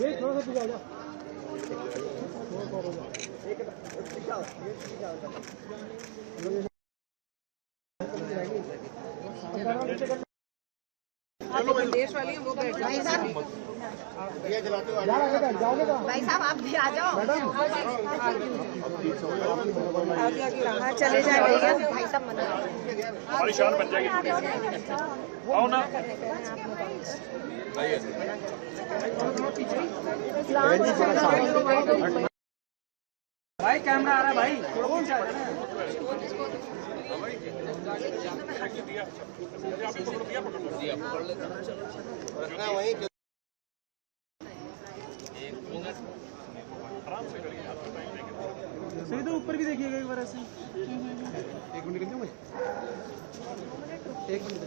देश वाली वो बैठ भाई साहब आप भी आ जाओ। आगे आगे हाँ चले जाए भैया। भाई साहब मना हमारी शान बन जाएगी। आओ ना भाई कैमरा आ रहा है भाई। सही तो ऊपर भी देखिएगा एक बार ऐसे। एक मिनट निकल जाऊँ मैं। एक मिनट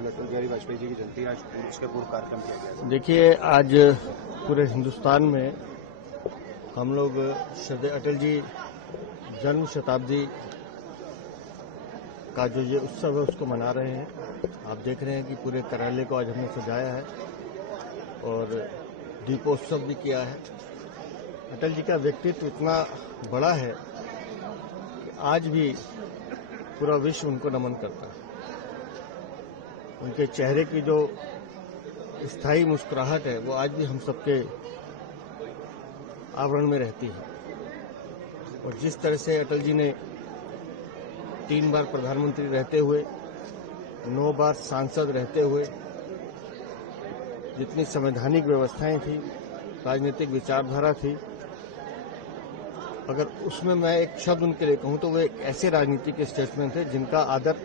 अटल बिहारी वाजपेयी जी की जयंती आज उसका पूर्व कार्यक्रम किया गया। देखिए, आज पूरे हिंदुस्तान में हम लोग श्रद्धेय अटल जी जन्म शताब्दी का जो ये उत्सव है उसको मना रहे हैं। आप देख रहे हैं कि पूरे कार्यालय को आज हमने सजाया है और दीपोत्सव भी किया है। अटल जी का व्यक्तित्व इतना बड़ा है कि आज भी पूरा विश्व उनको नमन करता है। उनके चेहरे की जो स्थायी मुस्कुराहट है वो आज भी हम सबके आवरण में रहती है। और जिस तरह से अटल जी ने 3 बार प्रधानमंत्री रहते हुए, 9 बार सांसद रहते हुए, जितनी संवैधानिक व्यवस्थाएं थी, राजनीतिक विचारधारा थी, अगर उसमें मैं एक शब्द उनके लिए कहूं तो वो एक ऐसे राजनीतिक स्टेट्समैन थे जिनका आदर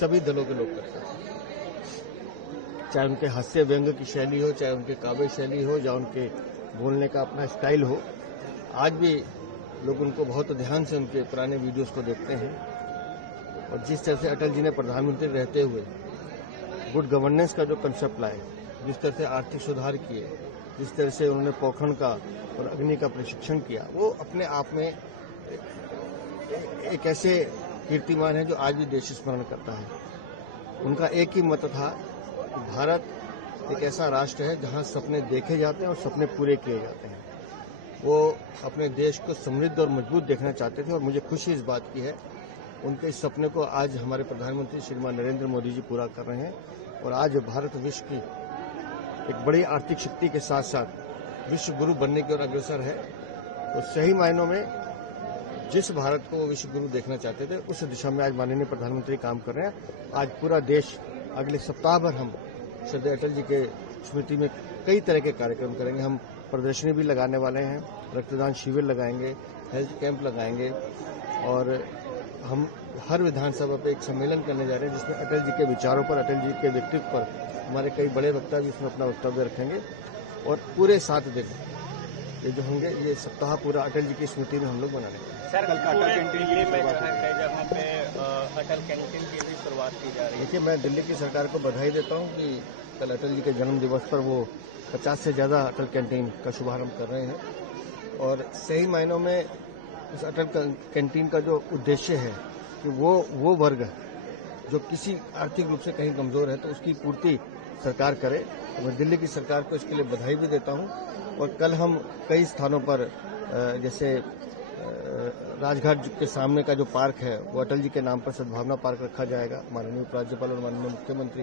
सभी दलों के लोग करते थे। चाहे उनके हास्य व्यंग की शैली हो, चाहे उनके काव्य शैली हो, या उनके बोलने का अपना स्टाइल हो, आज भी लोग उनको बहुत ध्यान से उनके पुराने वीडियोस को देखते हैं। और जिस तरह से अटल जी ने प्रधानमंत्री रहते हुए गुड गवर्नेंस का जो कंसेप्ट लाए, जिस तरह से आर्थिक सुधार किए, जिस तरह से उन्होंने पोखरण का और अग्नि का प्रशिक्षण किया, वो अपने आप में एक ऐसे कीर्तिमान है जो आज भी देश स्मरण करता है। उनका एक ही मत था कि भारत एक ऐसा राष्ट्र है जहां सपने देखे जाते हैं और सपने पूरे किए जाते हैं। वो अपने देश को समृद्ध और मजबूत देखना चाहते थे और मुझे खुशी इस बात की है उनके इस सपने को आज हमारे प्रधानमंत्री श्रीमान नरेंद्र मोदी जी पूरा कर रहे हैं। और आज भारत विश्व की एक बड़ी आर्थिक शक्ति के साथ साथ विश्व गुरु बनने की ओर अग्रसर है। तो सही मायनों में जिस भारत को विश्व गुरु देखना चाहते थे उस दिशा में आज माननीय प्रधानमंत्री काम कर रहे हैं। आज पूरा देश अगले सप्ताह भर हम श्रद्धेय अटल जी के स्मृति में कई तरह के कार्यक्रम करेंगे। हम प्रदर्शनी भी लगाने वाले हैं, रक्तदान शिविर लगाएंगे, हेल्थ कैंप लगाएंगे और हम हर विधानसभा पे एक सम्मेलन करने जा रहे हैं जिसमें अटल जी के विचारों पर, अटल जी के व्यक्तित्व पर हमारे कई बड़े वक्ता भी इसमें अपना वक्तव्य रखेंगे। और पूरे 7 दिन ये जो होंगे, ये सप्ताह पूरा अटल जी की स्मृति में हम लोग मना रहे हैं। सर, कल का अटल कैंटीन है जहाँ पे अटल कैंटीन की भी शुरुआत की जा रही है। देखिए, मैं दिल्ली की सरकार को बधाई देता हूँ कि कल अटल जी के जन्म दिवस पर वो 50 से ज्यादा अटल कैंटीन का शुभारंभ कर रहे हैं। और सही मायनों में इस अटल कैंटीन का जो उद्देश्य है कि वो वर्ग जो किसी आर्थिक रूप से कहीं कमजोर है तो उसकी पूर्ति सरकार करे। तो मैं दिल्ली की सरकार को इसके लिए बधाई भी देता हूं। और कल हम कई स्थानों पर जैसे राजघाट के सामने का जो पार्क है वो अटल जी के नाम पर सद्भावना पार्क रखा जाएगा। माननीय उपराज्यपाल और माननीय मुख्यमंत्री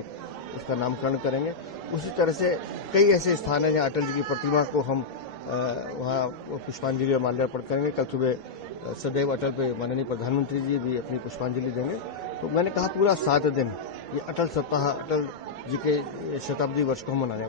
उसका नामकरण करेंगे। उसी तरह से कई ऐसे स्थान हैं जहां अटल जी की प्रतिमा को हम वहां पुष्पांजलि और माल्यार्पण करेंगे। कल सुबह सदैव अटल पे माननीय प्रधानमंत्री जी भी अपनी पुष्पांजलि देंगे। तो मैंने कहा पूरा 7 दिन ये अटल सप्ताह, अटल जी के शताब्दी वर्ष को हम मनाने